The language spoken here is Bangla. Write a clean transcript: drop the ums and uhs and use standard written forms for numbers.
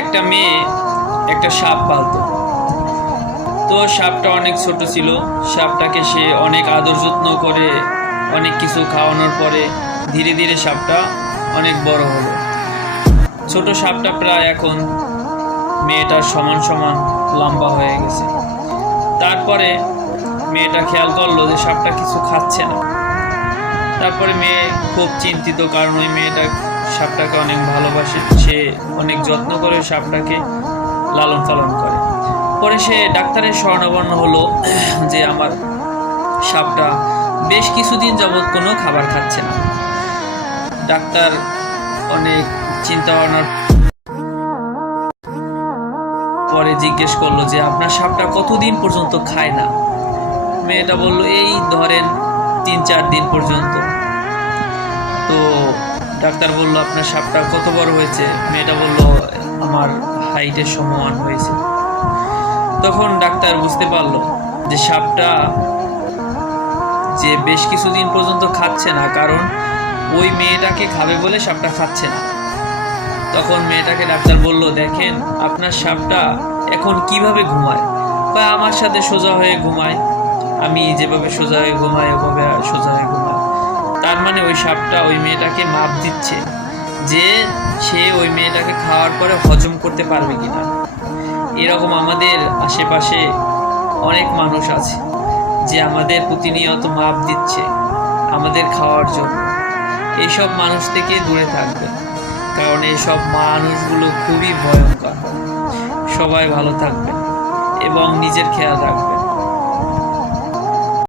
একটা মেয়ে একটা সাপ পালতো। তো সাপটা অনেক ছোট ছিল। সাপটাকে সে অনেক আদর যত্ন করে অনেক কিছু খাওয়ানোর পরে ধীরে ধীরে সাপটা অনেক বড় হলো। ছোট সাপটা প্রায় এখন মেয়েটার সমান সমান লম্বা হয়ে গেছে। তারপরে মেয়েটা খেয়াল করলো যে সাপটা কিছু খাচ্ছে না। তারপরে মেয়ে খুব চিন্তিত, কারণ ওই মেয়েটা সাপটাকে অনেক ভালোবাসে, সে অনেক যত্ন করে সাপটাকে লালন পালন করে। পরে সে ডাক্তারের শরণাপন্ন হলো যে আমার সাপটা বেশ কিছুদিন যাবৎ কোনো খাবার খাচ্ছে না। ডাক্তার অনেক চিন্তা ভাবনার পরে জিজ্ঞেস করলো যে আপনার সাপটা কতদিন পর্যন্ত খায় না। মেয়েটা বলল এই ধরেন 3-4 দিন পর্যন্ত। তো ডাক্তার বলল আপনার সাপটা কত বড় হয়েছে? মেয়েটা বলল আমার হাইটের সমান হয়েছে। তখন ডাক্তার বুঝতে পারলো যে সাপটা যে বেশ কিছুদিন পর্যন্ত খাচ্ছে না, কারণ ওই মেয়েটাকে খাবে বলে সাপটা খাচ্ছে না। তখন মেয়েটাকে ডাক্তার বলল দেখেন আপনার সাপটা এখন কিভাবে ঘুমায়। বা আমার সাথে সোজা হয়ে ঘুমায়, আমি যেভাবে সোজা হয়ে ঘুমাই ওভাবে সোজা হয়ে ঘুমায়। তার মানে ওই সাপটা ওই মেয়েটাকে মাপ দিচ্ছে যে সে ওই মেয়েটাকে খাওয়ার পরে হজম করতে পারবে কিনা। এরকম আমাদের আশেপাশে অনেক মানুষ আছে যে আমাদের প্রতিনিয়ত মাপ দিচ্ছে আমাদের খাওয়ার জন্য। এইসব মানুষ থেকে দূরে থাকবে, কারণ এইসব মানুষগুলো খুবই ভয়ঙ্কর। সবাই ভালো থাকবে এবং নিজের খেয়াল রাখবে।